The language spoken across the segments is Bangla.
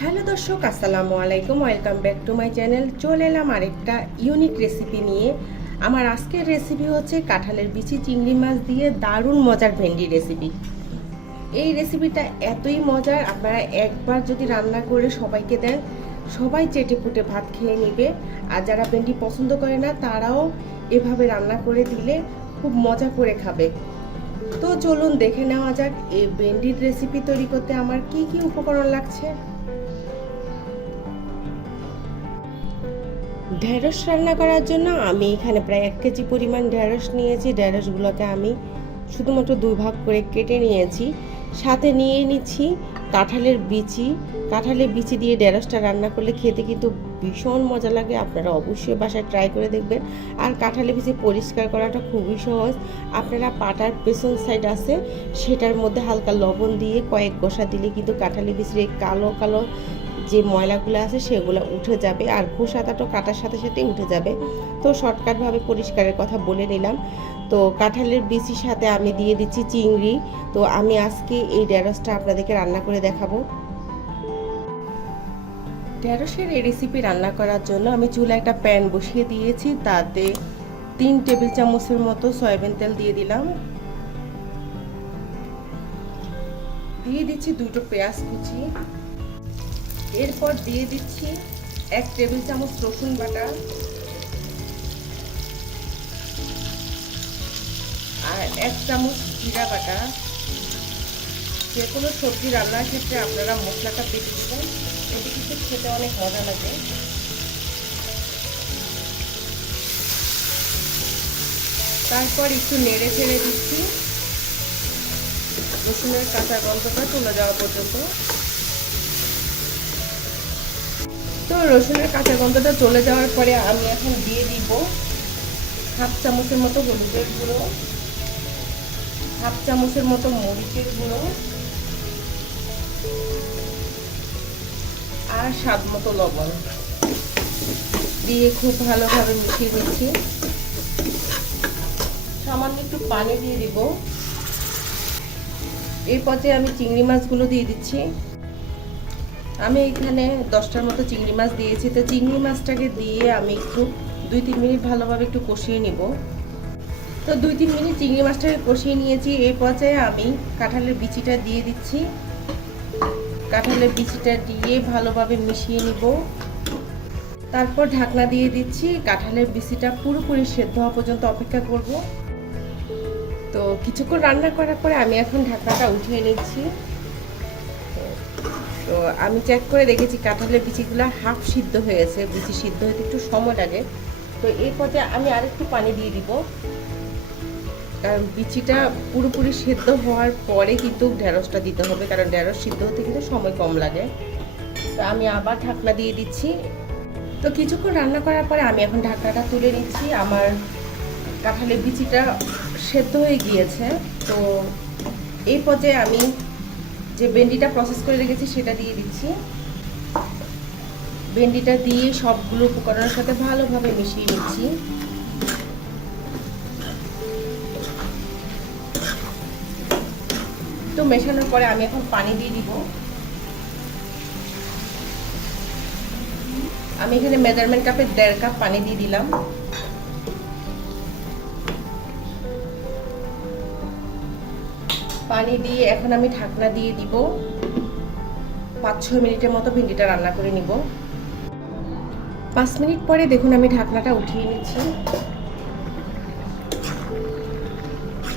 হ্যালো দর্শক, আসসালামু আলাইকুম। Welcome back to my channel চলে এলাম আরেকটা ইউনিক রেসিপি নিয়ে। আমার আজকের রেসিপি হচ্ছে কাঁঠালের বিচি চিংড়ি মাছ দিয়ে দারুণ মজার ভেন্ডি রেসিপি এই রেসিপিটা এতই মজার, আপনারা একবার যদি রান্না করে সবাইকে দেন, সবাই চেটে পুটে ভাত খেয়ে নেবে। আর যারা ভেন্ডি পছন্দ করে না, তারাও এভাবে রান্না করে দিলে খুব মজা করে খাবে। তো চলুন দেখে নেওয়া যাক, এই ভেন্ডির রেসিপি তৈরি করতে আমার কি কি উপকরণ লাগছে। ঢেঁড়স রান্না করার জন্য আমি এখানে প্রায় এক কেজি পরিমাণ ঢেঁড়স নিয়েছি। ঢেঁড়সগুলোকে আমি শুধুমাত্র দুই ভাগ করে কেটে নিয়েছি। সাথে নিয়ে নিচ্ছি কাঁঠালের বিচি। কাঁঠালের বিচি দিয়ে ঢেঁড়সটা রান্না করলে খেতে কিন্তু ভীষণ মজা লাগে। আপনারা অবশ্যই বাসায় ট্রাই করে দেখবেন। আর কাঁঠালের বিচি পরিষ্কার করাটা খুবই সহজ। আপনারা পাটার পেছন সাইড আছে, সেটার মধ্যে হালকা লবণ দিয়ে কয়েক গোসা দিলে কিন্তু কাঁঠালের বিচির কালো কালো যে ময়লাগুলো আছে সেগুলো উঠে যাবে আর খোসাটাও কাটার সাথে সাথে উঠে যাবে। তো শর্টকাটভাবে পরিষ্কারের কথা বলে নিলাম। তো কাঁঠালের বিচির সাথে আমি দিয়ে দিচ্ছি চিংড়ি। তো আমি আজকে এই ঢেঁড়সটা আপনাদেরকে রান্না করে দেখাবো। ঢেঁড়সের এই রেসিপি রান্না করার জন্য আমি চুলা একটা প্যান বসিয়ে দিয়েছি। তাতে তিন টেবিল চামচের মতো সয়াবিন তেল দিয়ে দিলাম। দিয়ে দিচ্ছি দুটো পেঁয়াজ কুচি। এরপর দিয়ে দিচ্ছি এক টেবিল চামচ রসুন বাটা আর এক চামচ জিরা বাটা। যে কোনো সবজি রান্নার ক্ষেত্রে আপনারা মশলাটা পেটে দেবেন এটি কিন্তু খেতে অনেক মজা লাগে। তারপর একটু নেড়ে ছেড়ে দিচ্ছি। রসুনের কাঁচা গন্ধটা চলে যাওয়া পর্যন্ত। তো রসুনের কাঁচা গন্ধটা চলে যাওয়ার পরে আমি এখন দিয়ে দিব হাফ চামচের মতো হলুদের গুঁড়ো, হাফ চামচের মতো মরিচের গুঁড়ো আর স্বাদ মতো লবণ। দিয়ে খুব ভালোভাবে মিশিয়ে নিচ্ছি। সামান্য একটু পানি দিয়ে দিব। এই পর্যায়ে আমি চিংড়ি মাছগুলো দিয়ে দিচ্ছি। আমি এখানে দশটার মতো চিংড়ি মাছ দিয়েছি। তো চিংড়ি মাছটাকে দিয়ে আমি একটু দুই তিন মিনিট ভালোভাবে একটু কষিয়ে নিব। তো দুই তিন মিনিট চিংড়ি মাছটাকে কষিয়ে নিয়েছি। এই পর্যায়ে আমি কাঁঠালের বিচিটা দিয়ে দিচ্ছি। কাঁঠালের বিচিটা দিয়ে ভালোভাবে মিশিয়ে নিব। তারপর ঢাকনা দিয়ে দিচ্ছি। কাঁঠালের বিচিটা পুরোপুরি সেদ্ধ হওয়া পর্যন্ত অপেক্ষা করব। তো কিছুক্ষণ রান্না করার পরে আমি এখন ঢাকনাটা উঠিয়ে নিচ্ছি। তো আমি চেক করে দেখেছি কাঁঠালের বিচিগুলো হাফ সিদ্ধ হয়েছে, বিচি সিদ্ধ হতে একটু সময় লাগে। তো এই পথে আমি আরেকটু পানি দিয়ে দিব। কারণ বিচিটা পুরোপুরি সেদ্ধ হওয়ার পরে কিন্তু ঢেঁড়সটা দিতে হবে, কারণ ঢেঁড়স সিদ্ধ হতে কিন্তু সময় কম লাগে। তো আমি আবার ঢাকনা দিয়ে দিচ্ছি। তো কিছুক্ষণ রান্না করার পরে আমি এখন ঢাকনাটা তুলে নিচ্ছি। আমার কাঁঠালের বিচিটা সেদ্ধ হয়ে গিয়েছে। তো এই পর্যায়ে আমি যে ভেন্ডিটা প্রসেস করে রেখেছি, সেটা দিয়ে দিচ্ছি। ভেন্ডিটা দিয়ে সবগুলো উপকরণের সাথে ভালোভাবে মিশিয়ে নিচ্ছি। তো মেশানোর পরে আমি এখন পানি দিয়ে দিব। আমি এখানে মেজারমেন্ট কাপে দেড় কাপ পানি দিয়ে দিলাম। পানি দিয়ে এখন আমি ঢাকনা দিয়ে দিব। পাঁচ ছয় মিনিটের মতো ভেন্ডিটা রান্না করে নিব। পাঁচ মিনিট পরে দেখুন আমি ঢাকনাটা উঠিয়ে নিচ্ছি।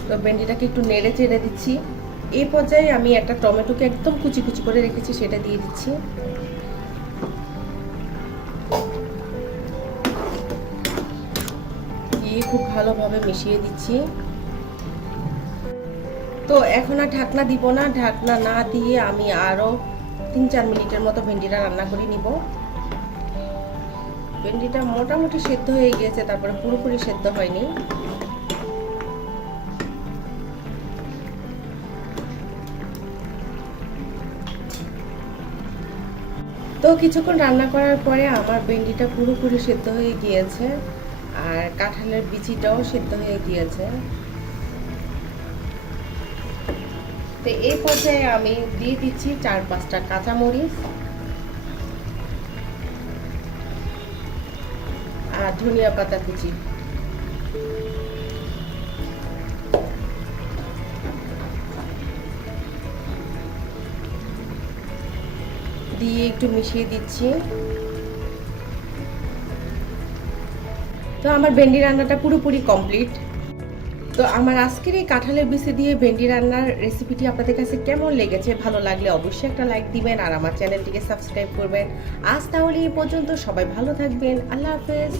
তো ভেন্ডিটাকে একটু নেড়ে চেড়ে দিচ্ছি। এই পর্যায়ে আমি একটা টমেটোকে একদম কুচি কুচি করে রেখেছি, সেটা দিয়ে দিচ্ছি। দিয়ে খুব ভালোভাবে মিশিয়ে দিচ্ছি। তো এখন আর ঢাকনা দিব না, ঢাকনা না দিয়ে আমি আরও তিন চার মিনিটের মতো ভেন্ডিটা রান্না করে নিব। ভেন্ডিটা মোটামুটি সেদ্ধ হয়ে গিয়েছে, তারপরে পুরোপুরি সেদ্ধ হয়নি। তো কিছুক্ষণ রান্না করার পরে আমার ভেন্ডিটা পুরোপুরি সেদ্ধ হয়ে গিয়েছে, আর কাঁঠালের বিচিটাও সেদ্ধ হয়ে গিয়েছে। তো এই পর্যায়ে আমি দিয়ে দিচ্ছি চার পাঁচটা কাঁচামরিচ আর ধনিয়া পাতা কুচি। দিয়ে একটু মিশিয়ে দিচ্ছি। তো আমার ভেন্ডি রান্নাটা পুরোপুরি কমপ্লিট। তো আমার আজকের এই কাঁঠালের বিচি দিয়ে ভেন্ডি রান্নার রেসিপিটি আপনাদের কাছে কেমন লেগেছে? ভালো লাগলে অবশ্যই একটা লাইক দিবেন আর আমার চ্যানেলটিকে সাবস্ক্রাইব করবেন। আজ তাহলে এই পর্যন্ত সবাই ভালো থাকবেন। আল্লাহ হাফেজ।